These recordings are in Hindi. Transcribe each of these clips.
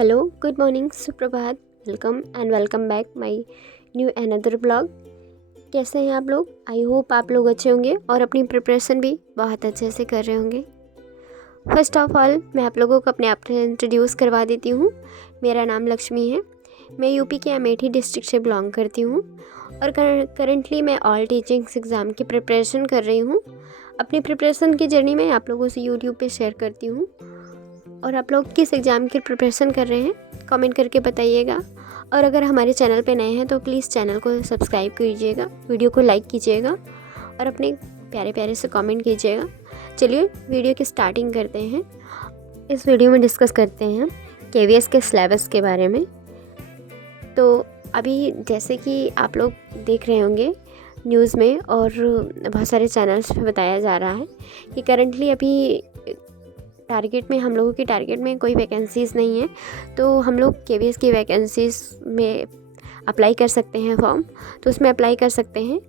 हेलो, गुड मॉर्निंग, सुप्रभात, welcome back my new another blog. कैसे हैं आप लोग? आई होप आप लोग अच्छे होंगे और अपनी प्रिपरेशन भी बहुत अच्छे से कर रहे होंगे। फर्स्ट ऑफ ऑल मैं आप लोगों को अपने आप से इंट्रोड्यूस करवा देती हूँ। मेरा नाम लक्ष्मी है। मैं यूपी के अमेठी डिस्ट्रिक्ट से बिलोंग करती हूँ और करंटली मैं ऑल टीचिंग्स एग्ज़ाम की प्रिपरेशन कर रही हूँ। अपनी प्रिपरेशन की जर्नी मैं आप लोगों से यूट्यूब पे शेयर करती हूँ। और आप लोग किस एग्ज़ाम की प्रिपरेशन कर रहे हैं कमेंट करके बताइएगा। और अगर हमारे चैनल पे नए हैं तो प्लीज़ चैनल को सब्सक्राइब कीजिएगा, वीडियो को लाइक कीजिएगा और अपने प्यारे प्यारे से कमेंट कीजिएगा। चलिए वीडियो की स्टार्टिंग करते हैं। इस वीडियो में डिस्कस करते हैं केवीएस के सिलेबस के बारे में। तो अभी जैसे कि आप लोग देख रहे होंगे न्यूज़ में और बहुत सारे चैनल्स पे बताया जा रहा है कि करंटली अभी टारगेट में हम लोगों की टारगेट में कोई वैकेंसीज़ नहीं है, तो हम लोग केवीएस की वैकेंसीज़ में अप्लाई कर सकते हैं फॉर्म, तो उसमें अप्लाई कर सकते हैं।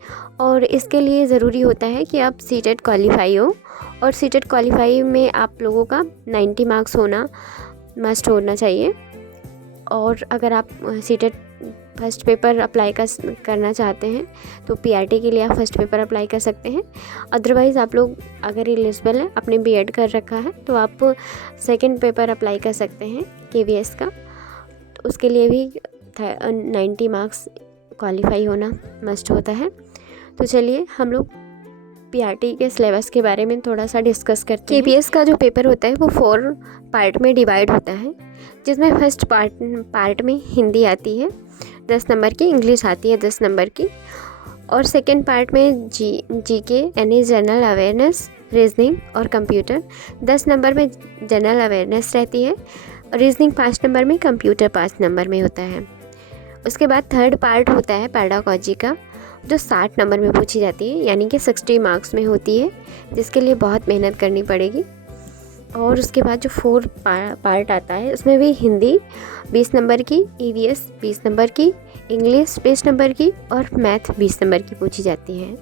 और इसके लिए ज़रूरी होता है कि आप सीटेट क्वालिफाई हो और सीटेट क्वालिफाई में आप लोगों का 90 मार्क्स होना मस्ट होना चाहिए। और अगर आप सीटेट फर्स्ट पेपर अप्लाई करना चाहते हैं तो पीआरटी के लिए आप फर्स्ट पेपर अप्लाई कर सकते हैं। अदरवाइज़ आप लोग अगर एलिजिबल है, आपने बीएड कर रखा है, तो आप सेकंड पेपर अप्लाई कर सकते हैं केवीएस का। तो उसके लिए भी 90 मार्क्स क्वालिफाई होना मस्ट होता है। तो चलिए हम लोग पीआरटी के सिलेबस के बारे में थोड़ा सा डिस्कस करते हैं। केवीएस का जो पेपर होता है वो 4 पार्ट में डिवाइड होता है, जिसमें फर्स्ट पार्ट में हिंदी आती है 10 नंबर की, इंग्लिश आती है 10 नंबर की, और सेकंड पार्ट में जीके यानी जनरल अवेयरनेस, रीजनिंग और कंप्यूटर 10 नंबर में जनरल अवेयरनेस रहती है, और रीजनिंग 5 नंबर में, कंप्यूटर 5 नंबर में होता है। उसके बाद थर्ड पार्ट होता है पैडागॉजी का, जो 60 नंबर में पूछी जाती है, यानी कि 60 मार्क्स में होती है, जिसके लिए बहुत मेहनत करनी पड़ेगी। और उसके बाद जो 4 पार्ट आता है उसमें भी हिंदी 20 नंबर की, ईवीएस 20 नंबर की, इंग्लिश 20 नंबर की और मैथ 20 नंबर की पूछी जाती है।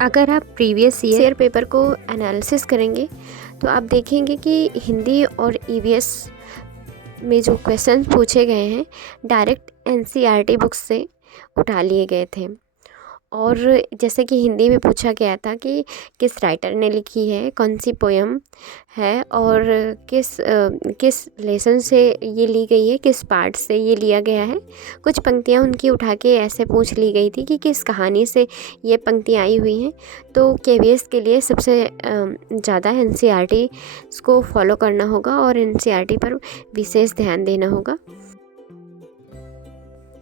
अगर आप प्रीवियस ईयर पेपर को एनालिसिस करेंगे तो आप देखेंगे कि हिंदी और ईवीएस में जो क्वेश्चन पूछे गए हैं डायरेक्ट एनसीईआरटी बुक्स से उठा लिए गए थे। और जैसे कि हिंदी में पूछा गया था कि किस राइटर ने लिखी है, कौन सी पोयम है और किस लेसन से ये ली गई है, किस पार्ट से ये लिया गया है। कुछ पंक्तियाँ उनकी उठा के ऐसे पूछ ली गई थी कि किस कहानी से ये पंक्तियाँ आई हुई हैं। तो केवीएस के लिए सबसे ज़्यादा एनसीईआरटी को फॉलो करना होगा और एनसीईआरटी पर विशेष ध्यान देना होगा।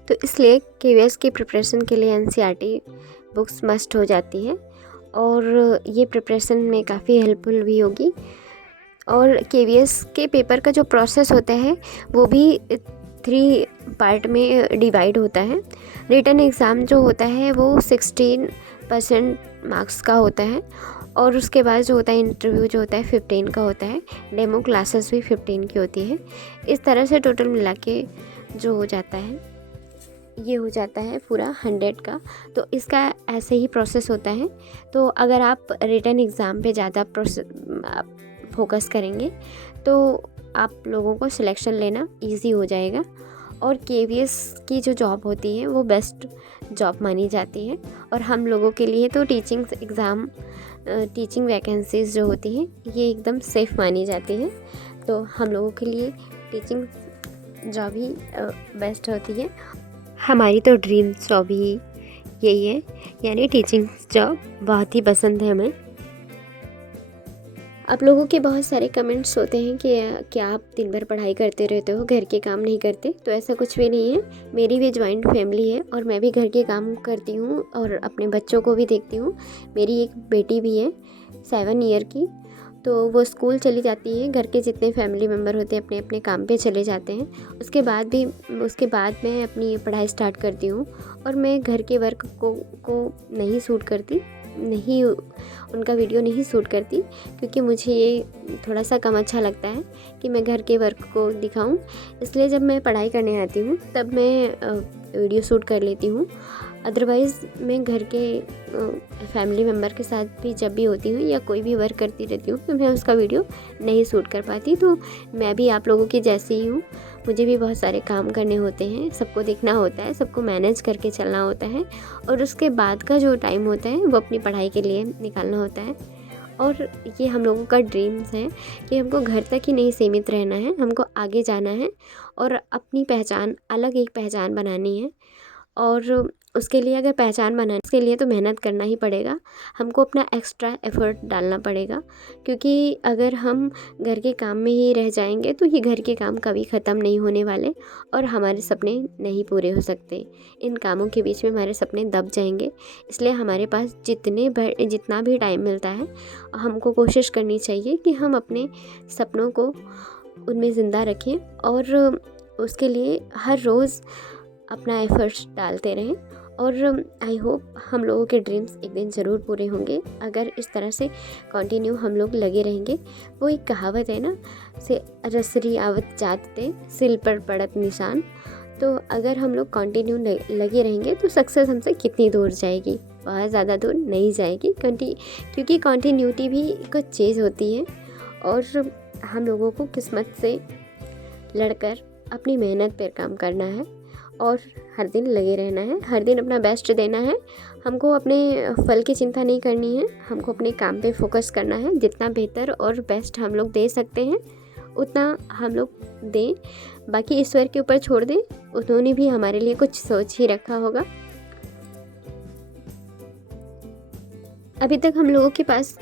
तो इसलिए केवीएस की प्रिपरेशन के लिए एनसीईआरटी बुक्स मस्ट हो जाती है और ये प्रिपरेशन में काफ़ी हेल्पफुल भी होगी। और केवीएस के पेपर का जो प्रोसेस होता है वो भी 3 पार्ट में डिवाइड होता है। रिटन एग्ज़ाम जो होता है वो 16% मार्क्स का होता है, और उसके बाद जो होता है इंटरव्यू जो होता है 15 का होता है, डेमो क्लासेस भी 15 की होती है। इस तरह से टोटल मिला के जो हो जाता है ये हो जाता है पूरा 100 का। तो इसका ऐसे ही प्रोसेस होता है। तो अगर आप रिटन एग्ज़ाम पे ज़्यादा फोकस करेंगे तो आप लोगों को सिलेक्शन लेना इजी हो जाएगा। और केवीएस की जो जॉब होती है वो बेस्ट जॉब मानी जाती है, और हम लोगों के लिए तो टीचिंग वैकेंसीज़ जो होती हैं ये एकदम सेफ़ मानी जाती है। तो हम लोगों के लिए टीचिंग जॉब ही बेस्ट होती है। हमारी तो ड्रीम जॉब ही यही है, यानी टीचिंग जॉब बहुत ही पसंद है हमें। आप लोगों के बहुत सारे कमेंट्स होते हैं कि क्या आप दिन भर पढ़ाई करते रहते हो, घर के काम नहीं करते? तो ऐसा कुछ भी नहीं है। मेरी भी जॉइंट फैमिली है और मैं भी घर के काम करती हूँ और अपने बच्चों को भी देखती हूँ। मेरी एक बेटी भी है 7 ईयर की, तो वो स्कूल चली जाती है। घर के जितने फैमिली मेम्बर होते हैं अपने अपने काम पे चले जाते हैं। उसके बाद मैं अपनी पढ़ाई स्टार्ट करती हूँ, और मैं घर के वर्क को नहीं शूट करती, उनका वीडियो नहीं शूट करती, क्योंकि मुझे ये थोड़ा सा कम अच्छा लगता है कि मैं घर के वर्क को दिखाऊं। इसलिए जब मैं पढ़ाई करने आती हूँ तब मैं वीडियो शूट कर लेती हूँ। अदरवाइज़ मैं घर के फैमिली मेम्बर के साथ भी जब भी होती हूँ या कोई भी वर्क करती रहती हूँ तो मैं उसका वीडियो नहीं शूट कर पाती। तो मैं भी आप लोगों की जैसे ही हूँ, मुझे भी बहुत सारे काम करने होते हैं, सबको देखना होता है, सबको मैनेज करके चलना होता है और उसके बाद का जो टाइम होता है वो अपनी पढ़ाई के लिए निकालना होता है। और ये हम लोगों का ड्रीम्स है कि हमको घर तक ही नहीं सीमित रहना है, हमको आगे जाना है और अपनी पहचान, अलग एक पहचान बनानी है। और उसके लिए अगर पहचान बनाने के लिए तो मेहनत करना ही पड़ेगा, हमको अपना एक्स्ट्रा एफ़र्ट डालना पड़ेगा, क्योंकि अगर हम घर के काम में ही रह जाएंगे तो ये घर के काम कभी ख़त्म नहीं होने वाले और हमारे सपने नहीं पूरे हो सकते। इन कामों के बीच में हमारे सपने दब जाएंगे। इसलिए हमारे पास जितना भी टाइम मिलता है हमको कोशिश करनी चाहिए कि हम अपने सपनों को उनमें ज़िंदा रखें और उसके लिए हर रोज़ अपना एफ़र्ट्स डालते रहें। और आई होप हम लोगों के ड्रीम्स एक दिन ज़रूर पूरे होंगे अगर इस तरह से कंटिन्यू हम लोग लगे रहेंगे। वो एक कहावत है ना, से रसरी आवत जात ते सिल पर पड़त निशान। तो अगर हम लोग कंटिन्यू लगे रहेंगे तो सक्सेस हमसे कितनी दूर जाएगी, बहुत ज़्यादा दूर नहीं जाएगी। क्योंकि कंटिन्यूटी भी कुछ चीज़ होती है और हम लोगों को किस्मत से लड़कर अपनी मेहनत पर काम करना है और हर दिन लगे रहना है, हर दिन अपना बेस्ट देना है। हमको अपने फल की चिंता नहीं करनी है, हमको अपने काम पे फोकस करना है। जितना बेहतर और बेस्ट हम लोग दे सकते हैं उतना हम लोग दें, बाकी ईश्वर के ऊपर छोड़ दें, उन्होंने भी हमारे लिए कुछ सोच ही रखा होगा। अभी तक हम लोगों के पास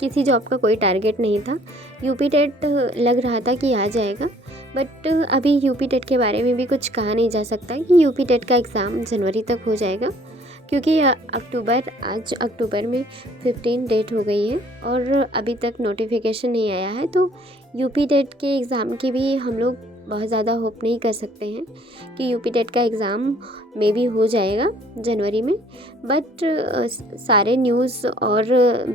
किसी जॉब का कोई टारगेट नहीं था। यूपी टेट लग रहा था कि आ जाएगा, बट अभी यूपी टेट के बारे में भी कुछ कहा नहीं जा सकता कि यूपी टेट का एग्ज़ाम जनवरी तक हो जाएगा, क्योंकि आज अक्टूबर में 15 डेट हो गई है और अभी तक नोटिफिकेशन नहीं आया है। तो यूपी टेट के एग्ज़ाम की भी हम लोग बहुत ज़्यादा होप नहीं कर सकते हैं कि यूपी टेट का एग्ज़ाम मे भी हो जाएगा जनवरी में। बट सारे न्यूज़ और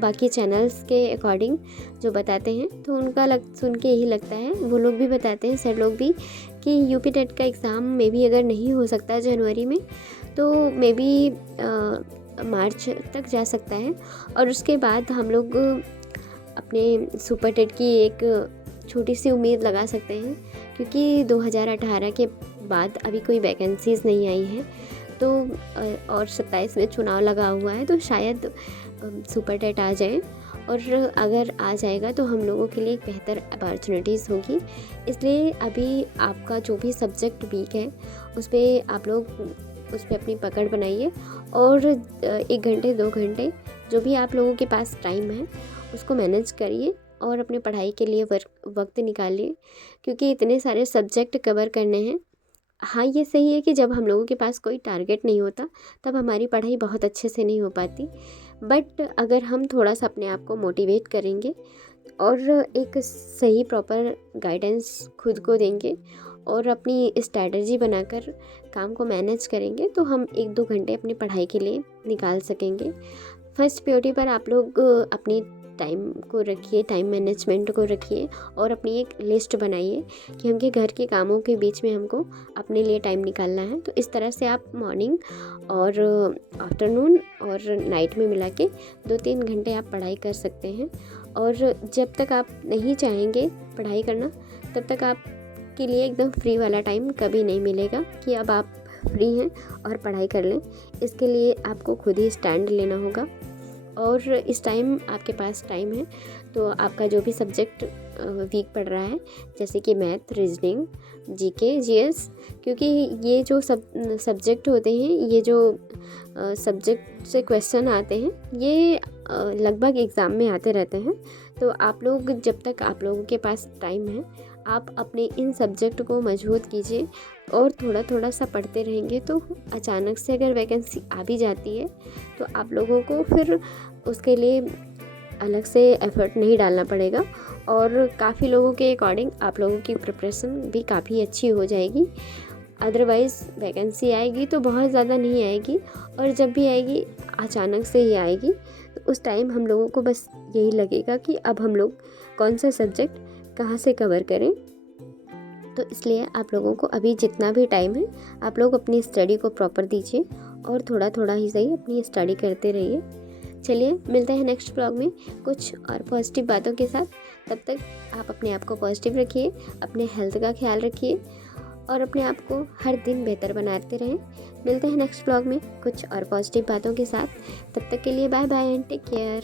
बाकी चैनल्स के अकॉर्डिंग जो बताते हैं तो उनका सुन के यही लगता है, वो लोग भी बताते हैं, सर लोग भी, कि यूपी टेट का एग्ज़ाम मे भी अगर नहीं हो सकता जनवरी में तो मे बी मार्च तक जा सकता है। और उसके बाद हम लोग अपने सुपर टेट की एक छोटी सी उम्मीद लगा सकते हैं, क्योंकि 2018 के बाद अभी कोई वैकेंसीज़ नहीं आई है। तो और 27 में चुनाव लगा हुआ है, तो शायद सुपर टेट आ जाए और अगर आ जाएगा तो हम लोगों के लिए एक बेहतर अपॉर्चुनिटीज़ होगी। इसलिए अभी आपका जो भी सब्जेक्ट वीक है उस पर आप लोग उस पर अपनी पकड़ बनाइए और 1 घंटे 2 घंटे जो भी आप लोगों के पास टाइम है उसको मैनेज करिए और अपनी पढ़ाई के लिए वक्त निकालिए, क्योंकि इतने सारे सब्जेक्ट कवर करने हैं। हाँ, ये सही है कि जब हम लोगों के पास कोई टारगेट नहीं होता तब हमारी पढ़ाई बहुत अच्छे से नहीं हो पाती, बट अगर हम थोड़ा सा अपने आप को मोटिवेट करेंगे और एक सही प्रॉपर गाइडेंस खुद को देंगे और अपनी स्ट्रैटेजी बनाकर काम को मैनेज करेंगे तो हम 1-2 घंटे अपनी पढ़ाई के लिए निकाल सकेंगे। फर्स्ट प्रायोरिटी पर आप लोग अपनी टाइम को रखिए, टाइम मैनेजमेंट को रखिए और अपनी एक लिस्ट बनाइए कि हमके घर के कामों के बीच में हमको अपने लिए टाइम निकालना है। तो इस तरह से आप मॉर्निंग और आफ्टरनून और नाइट में मिला के 2-3 घंटे आप पढ़ाई कर सकते हैं। और जब तक आप नहीं चाहेंगे पढ़ाई करना तब तक आपके लिए एकदम फ्री वाला टाइम कभी नहीं मिलेगा कि अब आप फ्री हैं और पढ़ाई कर लें। इसके लिए आपको खुद ही स्टैंड लेना होगा और इस टाइम आपके पास टाइम है तो आपका जो भी सब्जेक्ट वीक पड़ रहा है, जैसे कि मैथ, रीजनिंग, जीके, जीएस, क्योंकि ये जो सब्जेक्ट होते हैं, ये जो सब्जेक्ट से क्वेश्चन आते हैं, ये लगभग एग्ज़ाम में आते रहते हैं। तो आप लोग जब तक आप लोगों के पास टाइम है आप अपने इन सब्जेक्ट को मजबूत कीजिए और थोड़ा थोड़ा सा पढ़ते रहेंगे तो अचानक से अगर वैकेंसी आ भी जाती है तो आप लोगों को फिर उसके लिए अलग से एफ़र्ट नहीं डालना पड़ेगा और काफ़ी लोगों के अकॉर्डिंग आप लोगों की प्रिपरेशन भी काफ़ी अच्छी हो जाएगी। अदरवाइज़ वैकेंसी आएगी तो बहुत ज़्यादा नहीं आएगी और जब भी आएगी अचानक से ही आएगी। तो उस टाइम हम लोगों को बस यही लगेगा कि अब हम लोग कौन सा सब्जेक्ट कहाँ से कवर करें। तो इसलिए आप लोगों को अभी जितना भी टाइम है आप लोग अपनी स्टडी को प्रॉपर दीजिए और थोड़ा थोड़ा ही सही अपनी स्टडी करते रहिए। चलिए मिलते हैं नेक्स्ट ब्लॉग में कुछ और पॉजिटिव बातों के साथ। तब तक आप अपने आप को पॉजिटिव रखिए, अपने हेल्थ का ख्याल रखिए और अपने आप को हर दिन बेहतर बनाते रहें। मिलते हैं नेक्स्ट ब्लॉग में कुछ और पॉजिटिव बातों के साथ। तब तक के लिए bye bye and take care.